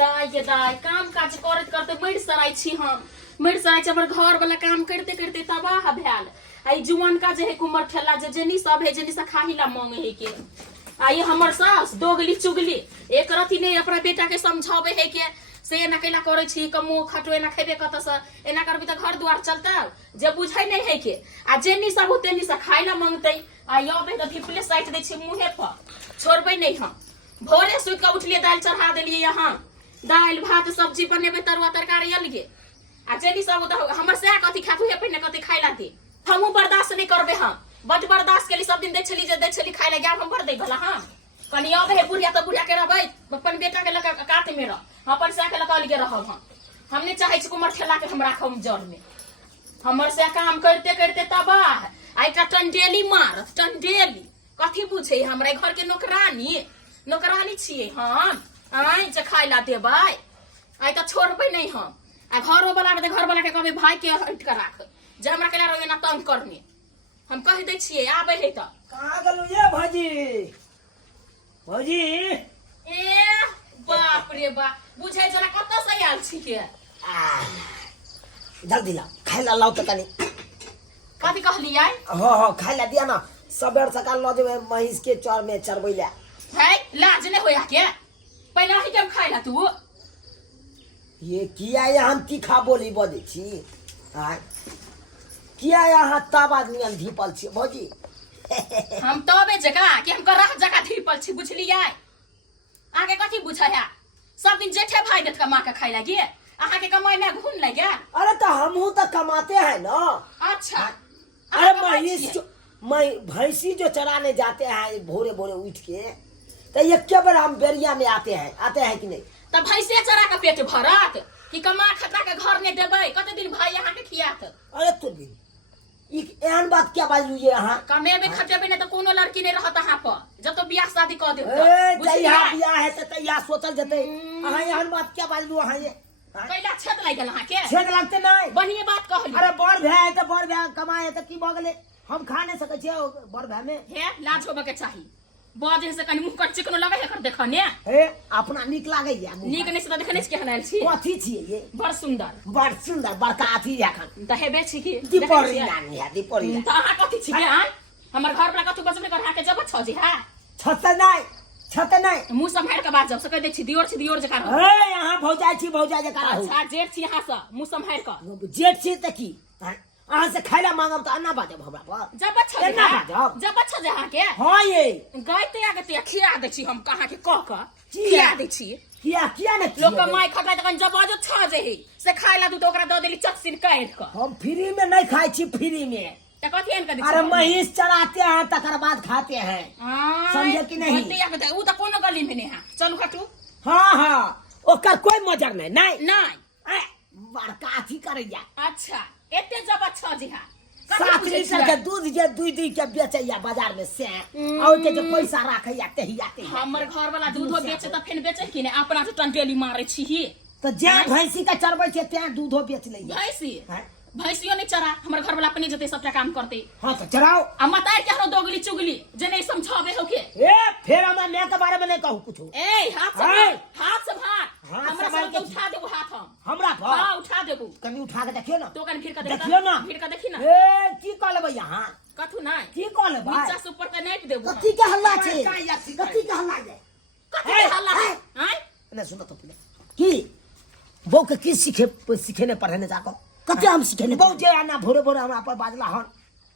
दाय के दाय काम काज करते करते मर सराय छी हम मर सराय छी हमर घर वाला काम करते करते तबाह भेल आई जुआन का जे है कुमर ठेला जे जेनी सब है जेनी से खाही ला मांगे है के आई हमर सास दोगली चुगली एक रति नहीं अपना बेटा के समझावे है के से एना कैला करे छी कमो खटो एना खेबे कत से एना करबी त घर द्वार चलता जे बुझै नहीं है के आ जेनी सब तेनी से खाई ला मांगतै आ यबे त धिपले साइट दे छी मुंहे पर छोड़बै नहीं हम भोरे सुत के उठलिए दाल चढ़ा देलिए यहाँ दाल भात सब्जी बनेबे तरुआ तरकारी अलगे आ जेनी सब त हमर से कथि खातु हे पहिने कथि खाई लाती हमहु बर्दाश्त नहीं करबे हम बड बर्दाश्त के लिए सब दिन दे छली खाई ला गया हम भर दे भला हम कनी अब है बुढ़िया तो बुढ़िया के रहबै अपन बेटा के लका काट में रह अपन से के लका अलगे रहब हम नहीं चाहे छी कुमर ठेला के हम राखब जड़ में हमर से काम करते करते तबाह आइटा टंडेली मारत टंडेली कथि पूछे हमरा घर के नौकरानी छिए हम आई जे खाई ला देबै आई त छोड़बै नहीं हम आ घरो वाला में घर वाला के कहबे भाई के हट के राख जे हमरा केला रोए ना तंग करने हम कह दे छिए आबे है त कहां गेलु ये भाजी भाजी ए बाप रे बा बुझे जना कत से आल छी के जल्दी ला खाई ला लाओ त कनी कथि कहली आई हां खाई ला दिया ना सबेर सकाल ल जेबे महिष के चर में चरबै ला है लाज नहीं होया के पहले ही के खाई ला तू ये किया यहाँ तीखा बोली बजे छी हां किया यहाँ तब आदमी धीपल छी भौजी हम तबे जगह कि हम करह जगह धीपल छी बुझलियै आगे कथि बुझाया सब दिन जेठे भाई देत कमा के खाई लागी आहा के कमाई में घुन लगे अरे तो हमहू तो कमाते हैं ना अच्छा अरे भैंसी जो चराने जाते हैं भोरे भोरे उठ के तो ये क्या बार हम बेरिया में आते हैं कि नहीं तब भैंसे चरा के पेट भरत कि कमा खटा के घर में देबै कते दिन भाई यहाँ के खियात अरे तो दिन एहन बात क्या बाजलू ये यहाँ कमेबे खटेबे नहीं तो कोनो लड़की नहीं रहत यहाँ पर जब तो बियाह शादी कर दे बियाह है तो यहाँ सोचल जते अहाँ एहन बात क्या बाजलू अहाँ ये कैला छेद लाग गेल अहाँ के छेद लगते नहीं बढ़िया बात कहली अरे बड़ भाई है तो बड़ भाई कमाए तो की भ गेले हम खा नहीं सके छिए बड़ भाई में हे लाज होबे के चाही बाजे से कनी मुंह कट चिकनो लगे है कर देखने हे अपना निक लागे या निक नहीं से तो देखने के हनाल छी कथि छिए ये बड़ सुंदर बड़का अथी याखन त हेबे छी की दीपरी नानी है दीपरी त अहाँ कथि छी के हमर घर वाला कथु बचबे कर के जब छ जी हां छत नहीं मुंह संभाल के बात जब से कह दे छी दियोर जका ए यहां भौजाई जका अच्छा जेठ छी यहां से मुंह संभाल के जेठ छी त की अहाँ से खाइला मांगब त अन्ना बाजब हमरा पर जब छ जहाँ के हां ये गायते आगे ते खिया दे छी हम कहाँ के कह के खिया दे छी किया न लोग का माई खटा त जब बाजो छ जे ही से खाइला तू तो ओकरा द देली चक्सिन काट के हम फ्री में नहीं खाई छी फ्री में त कथि एन कर अरे महिष चराते हैं तकर बाद खाते हैं समझे कि नहीं उ त कोनो गली में नहीं है चलू खटू हां ओकर कोई मजर नहीं बड़का अथी करैया अच्छा एते जब छ जी हां 7 लीटर के दूध जे दूध के बेचैया बाजार में से और के जो पैसा राखैया तेही आते हमर घर वाला दूधो बेचे त फेन बेचे कि नहीं अपना तो टंटेली मारे छी तो जे भैंसी का चरबै छै ते दूधो बेच लैया भैंसियो नहीं चरा हमर घर वाला अपने जते सबटा काम करते हां तो चराओ आ मतार के हरो दोगली चुगली जे नहीं समझावे हो के ए फिर हमरा मैं के बारे में नहीं कहू कुछ ए हाथ से भार हमरा सब के उठा देबो हाथ हमरा पर हां उठा देबो कनी उठा के देखियो ना तो कनी फिर के देखियो ना फिर के देखी ना ए की कह लेबै यहां कथु नहीं की कह लेबै नीचा से ऊपर ते नहीं देबो कथि के हल्ला छै कथि के हल्ला है कथि के हल्ला है नहीं सुनो तो पहले की बो के की सीखे ने पढ़ने जाको कते हम सीखे बो जे आना भोरे भोरे हमरा पर बाजला हन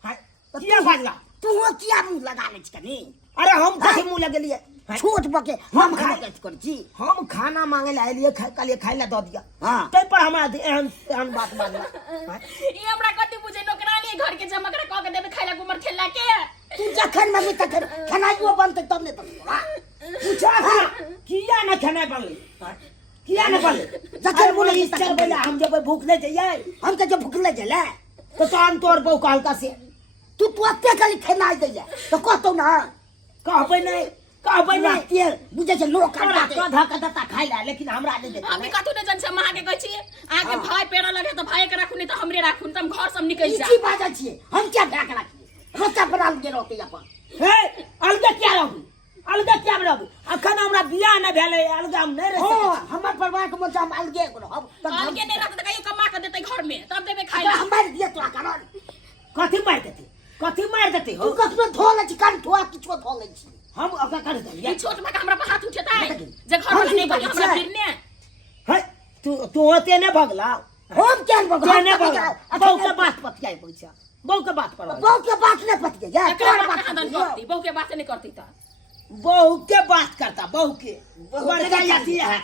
हाय किया बाजला तू किया मुंह लगा ले छनी अरे हम कथि मुंह लगेलिए छोट बके हम खा के कर छी हम खाना मांगे ला लिए खाली खाइ ला द दिया हां तै पर हमरा एहन बात बाजला ई हमरा कथि बुझे नौकरानी घर के जमकरा क के देबे खाइला गुमर खेला के तू जखन मम्मी तखन खानाइयो बनते तब ने पूछा किया न खाना बनले किया न बनले जखन मुने ई चल बोला हम जब भूख ले जाइए हम के जब भूख ले जले तो कान तोड़ बो कहलका से तू अत्ते खाली खाना दैया तो कहतो ना कहबै नहीं ते बुझे छै लोग कधा खाइ ला लेकिन हमरा नहीं देते हम कथु न जन से मां के कहै छी आके भाई पेड़ा लगे तो भाई के राखू नहीं तो हमरे राखू त हम घर सब निकल जा की बात छी हम क्या ढाक राखी रोता बना के रोते अपन हे अलगे क्या रहू अलगे क्या रहबू अखन हमरा बियाह न भेलै अलगे हम नहीं रह सकै हमर परिवार के मोचा हम अलगे रहब अलगे नहीं रहते कहियो कमा के देते घर में तब देबे खाइ ला हम मार दिए तोरा कारण कथि मार देते हो तू कखनो धोले छी कान धोआ किछो धोले छी हम ओकरा कर देलिए ई छोट में हमरा पर हाथ उठेता है जे घर में नहीं बनी हमरा फिरने है तू होते ने भगला हम क्या भगला ने भगला बहु के बात पतियाई पैसा बहु के बात पर बहु के बात नहीं पतिया जा तोरा बात करती बहु के बात नहीं करती त बहु के बात करता बहु के बड़का याती है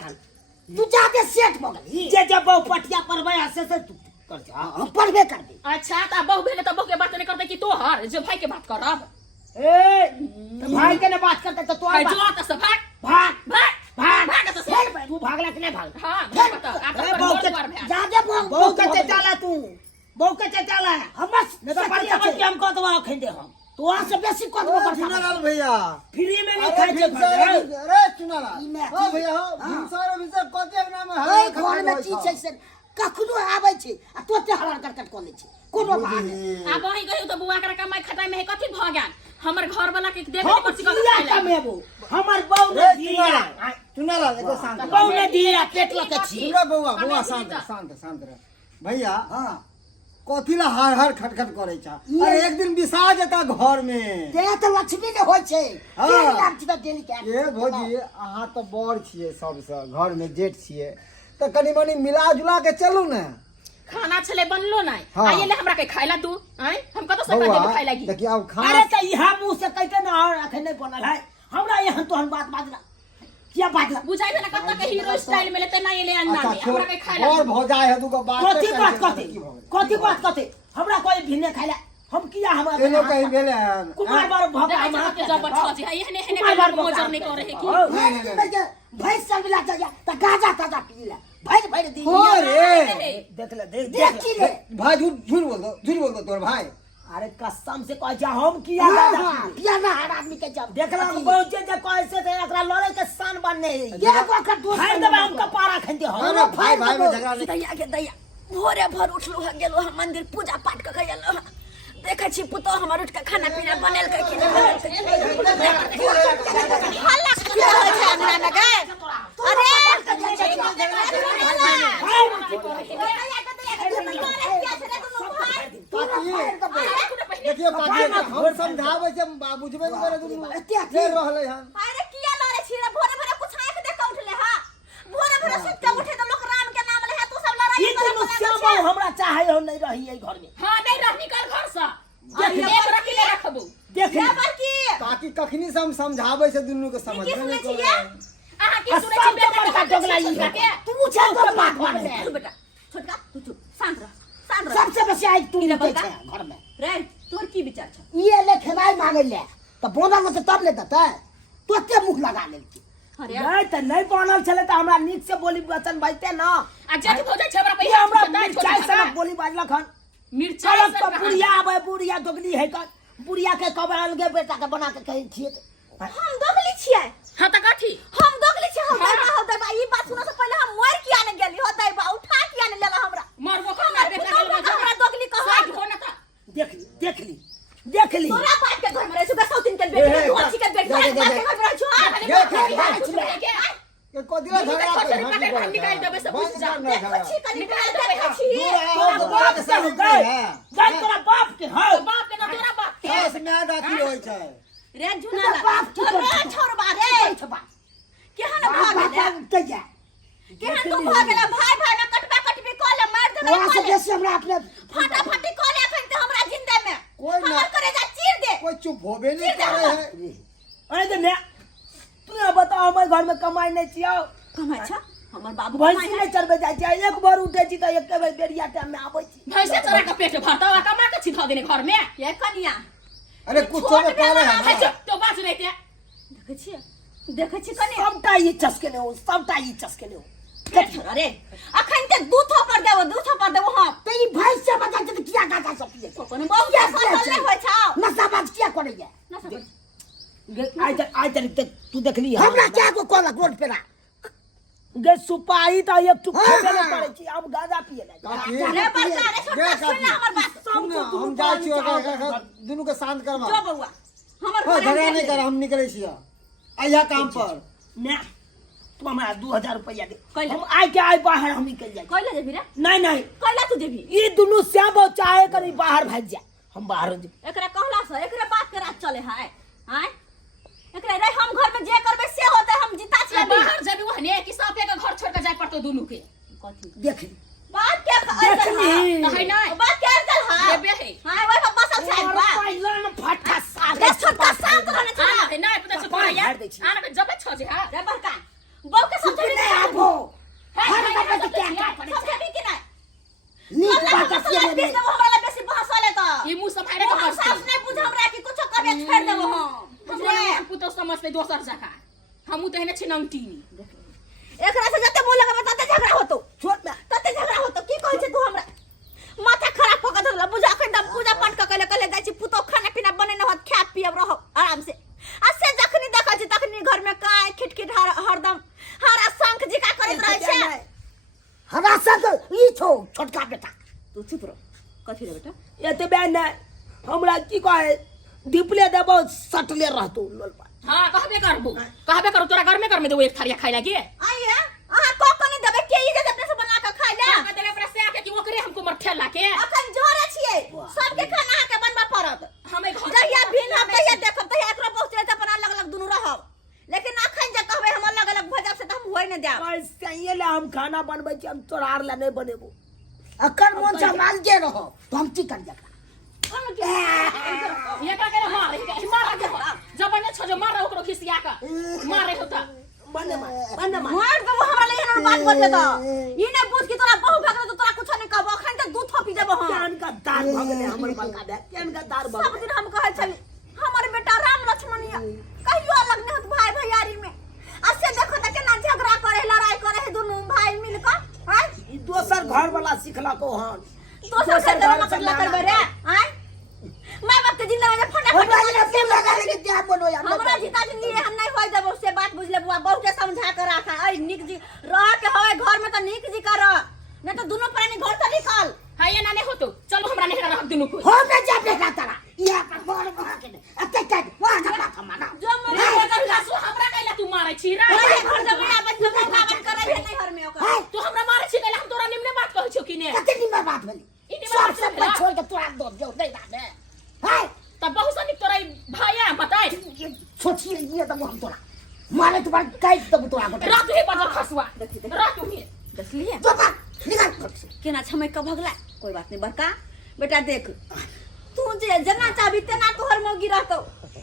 तू जाके सेठ भगली जे बहु पटिया परबै से तू कर जा हम पढ़बे कर दे अच्छा त बहु भेले त बहु के बात नहीं करते कि तोहर जे भाई के बात करब ए भाई के ने बात करते तो तोहर जो त से भाग भाग भाग भाग त से तू भागला कि नहीं भाग हां भाग त आप बहु के जाके बहु के चला तू बहु के चला हम नहीं तो पटिया के हम को तो खंदे हम तो से बेसी को चुनालाल भैया फ्री में नहीं खाए छे अरे चुनालाल हो भैया हो भीमसार भीमसार कते के नाम है घर में चीज छै से कखनो आबै छै आ तोते हरार करकट क लै छै कोनो बात नहीं आ वही गयो त बुआ करा कमाई खटाई में कथि भ गेल हमर घर वाला के देख हम परसी किया कमेबो हमर बहू ने दिया चुनालाल एको शांत बहू ने दिया पेट लके छी पूरा बउआ शांत रह भैया हां कथिला हर हर खटखट करे छ अरे एक दिन बिसा जेता घर में जे त लक्ष्मी ने होय छै के नाम छी त डेली के ये भौजी अहाँ तो बड़ छिए सबसे घर में जेठ छिए त कनी मनी मिला जुला के चलू ना खाना छले बनलो नहीं हाँ। आइए ले हमरा के खाइला तू हैं हम कतो से देबे खाइ लागी देखिए अब खाना अरे त इहा मुंह से कहते ना अखन नहीं बनल है हमरा यहाँ तो हम बात बाजना क्या बात बुझाई ना कत के हीरो स्टाइल में लेते ना ये ले अन्ना हमरा के खाइला और भौजाई है दुगो बात कथि बात कथि हमरा कोई भिन्ने खाइला हम किया हमरा केनो कहीं भेले कुमार बार भगा हमरा के जब छ जी हेने हेने मोजर नहीं करे है कि भैंस चल मिला जा त गाजा ताजा पी ले भैर दी हो रे देख ले देख ले भाई झूठ बोल दो तोर भाई अरे कसम से कह जा हम किया ना हर आदमी के जब देखला पहुंचे जे कैसे थे एकरा लड़े के सान बनने ये ओकर दोस्त है देबे हम कपारा खंदे हो भाई में झगड़ा नहीं दैया के दैया भोरे भर उठलो है गेलो है मंदिर पूजा पाठ क गेलो है देखे छी पुतो हमर उठ के खाना पीना बनेल के कि हल्ला के होय छै अंगना में गए अरे देखिए पाटी हम समझावे से बुझबे नहीं करे दुनु ले रहले हन अरे किया लड़े छी रे भोरे भोरे कुछ आंख देख के उठले हा भोरे भोरे सुत के उठे तो लोग राम के नाम ले है तू सब लड़ाई ई तो श्यामा हमरा चाहे हो नहीं रही है घर में हां नहीं रह निकल घर से एक रखी ले रखबू देख क्या बात की ताकि कखनी से हम समझावे से दुनु के समझ में नहीं करे आहा की सुने छी बेटा का डगला ई के तू छे तो बात माने बेटा छोटका तू शांत रह सबसे बेसी आई तू निकल छे घर में रे तोर की विचार छ ये ले खेनाई मांगे ले तो बोनल में तब ले देता तोते मुख लगा ले अरे नहीं त नहीं बनल छले त हमरा नीक से बोली वचन बाजते ना आ जट हो जाय छै हमरा ये पैसा हमरा हमरा मिर्चाई से बोली बाजलक हन मिर्चाई चलत तो बुढ़िया आवे बुढ़िया दोगली है का बुढ़िया के कबर अलगे बेटा के बना के कहि छिए हम दोगली छियै हां त कथि हम दोगली छी हम दैबा ई बात सुनो से पहले हम मोर किया ने गेली हो दैबा उठा किया ने लेला हमरा मरबो करना बेटा के हमरा दोगली कह साइड हो ना त देख ली तोरा बाप के घर में रह छु बेसौ दिन के बेटी तू अच्छी के बेटी बाप के घर में रह छु ये कदिला झगड़ा निकाल देबे सब बुझ जा अच्छी के निकाल दे छी तोरा बाप के हो गए तोरा बाप के हो बाप के ना तोरा बाप के सास में दाखिल होय छै रे जुनाला बाप की रे छोरबा रे केहन भाग गेले केहन तू भाग गेले भाई में कटबा कटबी क ले मार दे वहां से बेसी हमरा अपने फटा फटी क ले अखन ते हमरा जिंदा में कोई ना हमर करे जा चीर दे कोई चुप होबे नहीं करे है अरे तो मैं तू बताओ हमर घर में कमाई नहीं छियो कमाई छ हमर बाबू भैंसी नहीं चरबे जाय छै एक बार उठे छी त एक बेर बेरिया टाइम में आबै छी भैंसे चरा के पेट भरता वा कमा के छी ध देने घर में के कनिया अरे कुछ तो करे है ना तो बात रहते देखे छी कनिया सबटा ई चस्के ले अरे अखन ते दू थप्पड़ देबो हां तेरी भैंस से बता के किया गाता सब पिए अपन बहु के फसल नहीं होय छ नशाबाज क्या करैया ना सब आई तू देखली हमरा क्या को कहलक रोड पे रा गे सुपारी त एक टुक खेबे नहीं करे छी अब गाजा पिए ले रे बच्चा रे छोटा सुन हमर बात हम जाय छी दुनु के शांत करवा जो बउआ हमर झगड़ा नहीं कर हम निकले छी आया काम पर मैं तुम हमारा 2000 रुपया दे कैला? हम आए के आए बाहर हम निकल जाए कैला जेबी रे नहीं कैला तू जेबी ये दोनों श्याम बहु चाहे करी बाहर भाग जाए हम बाहर हो जाए एकरा कहला से एकरे बात के रात चले है हैं एकरा रे हम घर में जे करबे से होते हम जीता छिए बाहर जाबी वहने कि साफे के घर छोड़ के जाय पड़तो दुनू के कथी देख ली बात क्या देख ली है ना बात क्या चल है देबे है हां वही पर बसल छै और बा पहला न फटा साथ दे छोटा शांत रहने छ हां है ना पता छ बाहर या हार दै छी। आना के जबे छ जे हां रे बड़का बौ के समझ नहीं नहीं आपो है हर बात पे क्या क्या पड़े समझ भी कि नहीं नीक बात से से बीच में हमरा बेसी बहस होले तो ई मुंह सफाई रे हम सास नहीं बुझ हमरा कि कुछ करबे छोड़ देबो हम हमरा पुतो समझते दोसर जका हमू त हेने छी नंगटीनी एकरा से जते मुंह लगा तते झगड़ा होतो छोड़ ना तते झगड़ा होतो की कहै छै तू हमरा माथा खराब क के धरला बुझा के दम पूजा पाठ क के कले जाय छी पुतो खाना पीना बने न होत खा पियब रहो आराम से आ से जखनी देखै छी तखनी घर में काय खिटखिट हरदम हरा शंख जी का करत रहै छै हरा सक ई छो छोटका बेटा तू चुप रह कथि रे बेटा एते बहन हमरा की कहे दीपले देबो सटले रहतो लोलपा हां कहबे करू तोरा घर में देबो एक थारिया खाइ लागी आइए आहा को कोनी देबे के ई जे अपने से बना के खाइ ले का देबे अपना से आके कि ओकरे हमको मरठेला के अखन जोरे छियै सबके खाना के बनबा पड़त हमें घर जहिया भिन हम तहिया देखब तहिया एकरा पहुंचे त अपन अलग अलग दुनु रहब लेकिन अखन जे कहबे हम अलग अलग भजब से त हम होय न देब कैसे ये ला हम खाना बनबै छी हम तोरा आर ला नहीं बनेबो अकर मन से माल के रहो तो हम की कर जकरा ये का करे मार के जब ने छ जो मार ओकरो खिसिया का मारे होता बने मार मार दबो हमरा ले एहन बात बोल देता ई नै बुझ कि तोरा बहु भगले तो तोरा कुछ नहीं कहबो अखन त दूध थोपी देबो हम ज्ञान का दार भगले हमर बलका दे ज्ञान का दार सब भगले दिन हम कहै छली हमर बेटा राम लक्ष्मणिया कहियो अलग नहीं होत भाई भैयारी में असे देखो त केना झगड़ा करे लड़ाई करे है दोनों भाई मिल के हैं ई दोसर घर वाला सिखला को हन दोसर से घर मतलब करबे रे हैं माय बाप के जिंदा में फटा हमरा ने प्रेम लगा के क्या बोलो यार हमरा जीता जिंदगी हम नहीं होय देबो से बात बुझ ले बुआ बहुत के समझा कर रखा है निक जी रह के होय घर में तो निक जी कर नहीं तो दोनों प्राणी घर से निकल हां ये ना नहीं होतो चलो हमरा नहीं रह दुनु को हो ना जा बेटा तारा या पर बोल बोल के अते के वहां झगड़ा कमाना जो रे मरे अगर लासु हमरा कैला तू मारे छी रे घर जमीन अपन जमीन का बात करे है नहीं घर में ओकर तू हमरा मारे छी कैला हम तोरा निम्ने बात कहै छौ कि ने कते निम्न बात बोली सब सब छोड़ के तोरा दो जो दे दे हाय तब बहुत सनी तोरा भाईया बताए सोची ये तो हम तोरा मारे तो बार काट तब तो आगो रात ही बजर खसुआ रात ही देख लिए तो बात निकाल केना छमै का भगला कोई बात नहीं बड़का बेटा देख तू जे जना चाहबी तेना तोहर मौगी रहतो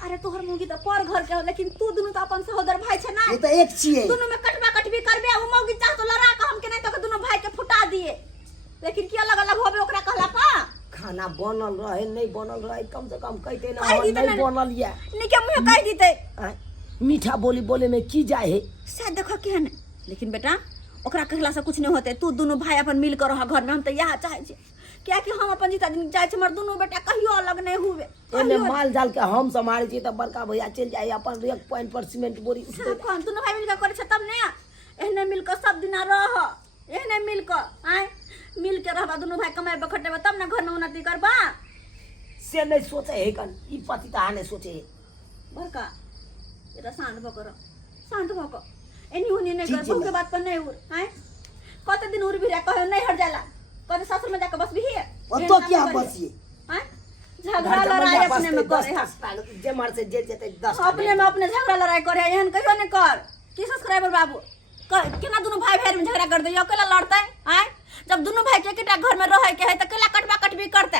अरे तोहर मौगी तो पर घर के हो लेकिन तू दोनों तो अपन सहोदर भाई छै ना ये तो एक छिए दोनों में कटबा कटबी करबे उ मौगी चाह तो लड़ा के हम के नहीं तो दोनों भाई के फुटा दिए लेकिन की अलग अलग होबे ओकरा कहला पा खाना बनल रहे नहीं बनल रहे कम से कम कहते ना कह दी तो नहीं बनल या निके मुंह कह दीते मीठा बोली बोले में की जाए है शायद देखो केहन लेकिन बेटा ओकरा कहला से कुछ नहीं होते तू दोनों भाई अपन मिल कर रह घर में हम तो यह चाहे छे क्या कि हम अपन जीता दिन जाय छे हमर दोनों बेटा कहियो अलग नहीं हुए एने माल जाल के हम संभाले छी त बड़का भैया चल जाए अपन एक पॉइंट पर सीमेंट बोरी कौन दोनों भाई मिल के करे छ तब ने एहने मिल के सब दिन रह एहने मिल के आए मिल के रहबा दोनों भाई कमाए बखटेबा तब ना घर में उन्नति करबा से नहीं सोचे है कन ई पति ता ने सोचे है बड़का एरा शांत भक एनी होनी नहीं कर बहु के बात पर नहीं उर हैं कत दिन उर भी रे कहे नहीं हट जाला कत ससुर में जाके बस भी है और तो क्या बसिए हैं झगड़ा लड़ाई अपने में करे जे मार से जे जेते 10 अपने में अपने झगड़ा लड़ाई करे एहन कहियो नहीं कर की सब्सक्राइबर बाबू केना दोनों भाई भाई में झगड़ा कर दे अकेला लड़ते हैं जब दोनों भाई के एकटा घर में रहे के है त केला कटबा कटबी करते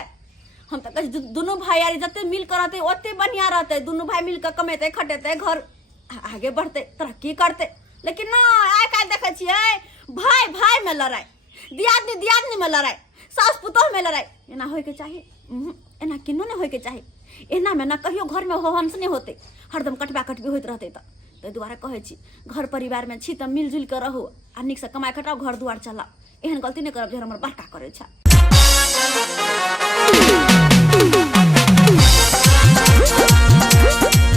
हम त कह दोनों भाई यार जते मिल कर रहते ओते बढ़िया रहते दोनों भाई मिल के कमेते खटेते घर आगे बढ़ते तरक्की करते लेकिन ना आइ काल देखे छियै भाई भाई में लड़ाई दियादनी में लड़ाई सास पुतोह में लड़ाई एना होय के चाहिए एना किनो नहीं होय के चाहिए एना में ना कहियो घर में होहंस नहीं होते हरदम कटबा कटबी होइत रहते ताहि दुआरे कहै छी घर परिवार में छी त मिलजुल के रहू आ नीक से कमाई खटाओ घर दुआर चलाओ एहन गलती नहीं करब जे हमर बड़का करे छै